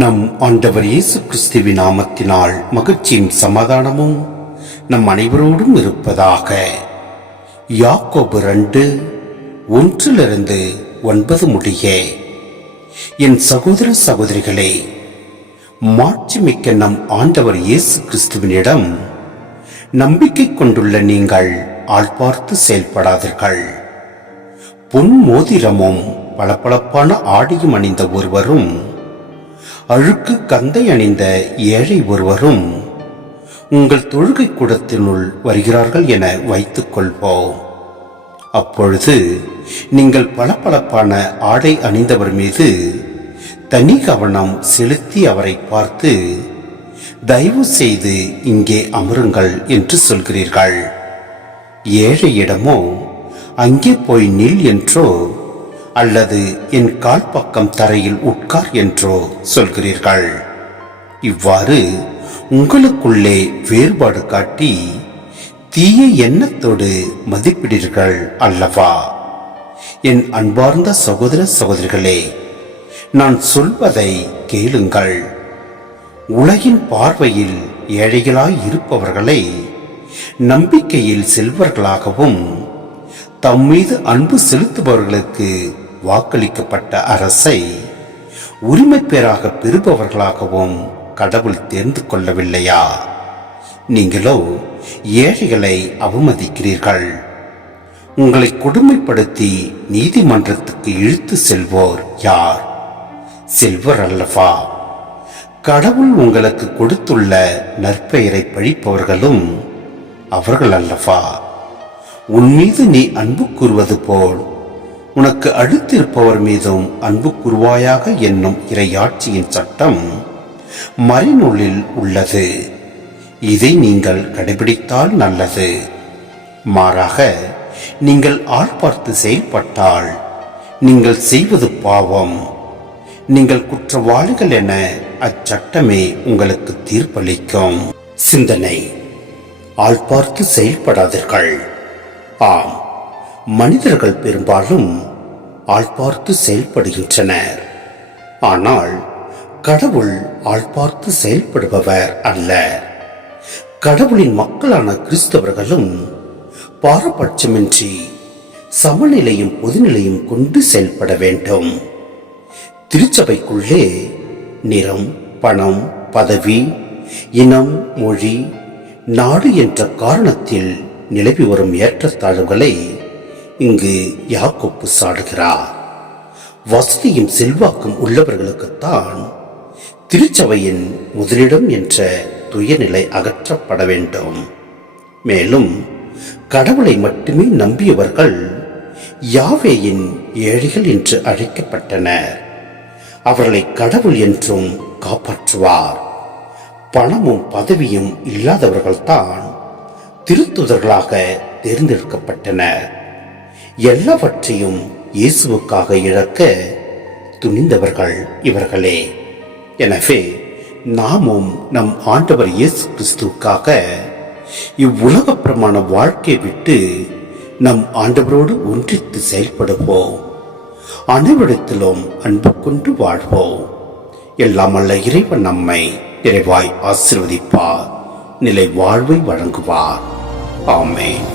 நம் ஆண்டவர் இயேசு கிறிஸ்துவின் நாமத்தினால் மகிழ்ச்சியும் சமாதானமும் நம் அனைவரோடும் இருப்பதாக. யாக்கோபு 2:1-9 முடிய. என் சகோதர சகோதரிகளே, மாட்சிமிக்க நம் ஆண்டவர் இயேசு கிறிஸ்துவினிடம் நம்பிக்கை கொண்டுள்ள நீங்கள் ஆள் பார்த்து செயல்படாதீர்கள். பொன் மோதிரமும் பளபளப்பான ஆடையும் அணிந்த ஒருவரும் அழுக்கு கந்தை அணிந்த ஏழை ஒருவரும் உங்கள் தொழுகை கூடத்தினுள் வருகிறார்கள் என வைத்துக் கொள்வோம். அப்பொழுது நீங்கள் பளபளப்பான ஆடை அணிந்தவர் மீது தனி கவனம் செலுத்தி அவரை பார்த்து, தயவு செய்து இங்கே அமருங்கள் என்று சொல்கிறீர்கள். ஏழையிடமோ அங்கே போய் நில் என்றோ அல்லது என் கால் பக்கம் தரையில் உட்கார் என்றோ சொல்கிறீர்கள். இவ்வாறு உங்களுக்குள்ளே வேறுபாடு காட்டி தீய எண்ணத்தோடு மதிப்பிடுங்கள் அல்லவா? என் அன்பார்ந்த சகோதர சகோதரிகளே, நான் சொல்வதை கேளுங்கள். உலகின் பார்வையில் ஏழைகளாய் இருப்பவர்களை நம்பிக்கையில் செல்வர்களாகவும் தம்மீது அன்பு செலுத்துபவர்களுக்கு வாக்களிக்கப்பட்ட அரசை உரிமை பேராக பெறுபவர்களாகவும் கடவுள் தேர்ந்து கொள்ளவில்லையா? நீங்களோ ஏழைகளை அவமதிக்கிறீர்கள். உங்களை கொடுமைப்படுத்தி நீதிமன்றத்துக்கு இழுத்து செல்வோர் யார்? செல்வர் அல்லவா? கடவுள் உங்களுக்கு கொடுத்துள்ள நற்பெயரை பழிப்பவர்களும் அவர்கள் அல்லவா? உன் மீது நீ அன்பு கூறுவது போல் உனக்கு அடுத்திருப்பவர் மீதும் அன்பு கூறுவாயாக என்னும் இறையாட்சியின் சட்டம் மறைநூலில் உள்ளது. இதை நீங்கள் கடைபிடித்தால் நல்லது. மாறாக நீங்கள் ஆள் பார்த்து செயல்பட்டால் நீங்கள் செய்வது பாவம். நீங்கள் குற்றவாளிகள் என அச்சட்டமே உங்களுக்கு தீர்ப்பளிக்கும். சிந்தனை: ஆள் பார்த்து செயல்படாதீர்கள். ஆம், மனிதர்கள் பெரும்பாலும் ஆள் பார்த்து செயல்படுகின்றனர். ஆனால் கடவுள் ஆள் பார்த்து செயல்படுபவர் அல்ல. கடவுளின் மக்களான கிறிஸ்தவர்களும் பாரபட்சமின்றி சமநிலையும் பொதுநிலையும் கொண்டு செயல்பட வேண்டும். திருச்சபைக்குள்ளே நிறம், பணம், பதவி, இனம், மொழி, நாடு என்ற காரணத்தில் நிலவி வரும் ஏற்றத்தாழ்வுகளை இங்கு யாக்கோப்பு சாடுகிறார். வசதியும் செல்வாக்கும் உள்ளவர்களுக்குத்தான் திருச்சபையின் முதலிடம் என்ற துயநிலை அகற்றப்பட வேண்டும். மேலும் கடவுளை மட்டுமே நம்பியவர்கள் யாவேயின் ஏழைகள் என்று அழைக்கப்பட்டனர். அவர்களை கடவுள் என்றும் காப்பாற்றுவார். பணமும் பதவியும் இல்லாதவர்கள்தான் திருத்துதர்களாக தேர்ந்தெடுக்கப்பட்டனர். எல்லாவற்றையும் இயேசுவுக்காக இழக்க துணிந்தவர்கள் இவர்களே. எனவே நாமும் நம் ஆண்டவர் இயேசு கிறிஸ்துவுக்காக இவ்வுலக பிரமாண வாழ்க்கையை விட்டு நம் ஆண்டவரோடு ஒன்றித்து செயல்படுவோம். அனைவரிடத்திலும் அன்பு கொண்டு வாழ்வோம். எல்லாம் அல்ல இறைவன் நம்மை நிறைவாய் ஆசீர்வதிப்பார், நிலை வாழ்வை வழங்குவார். ஆமென்.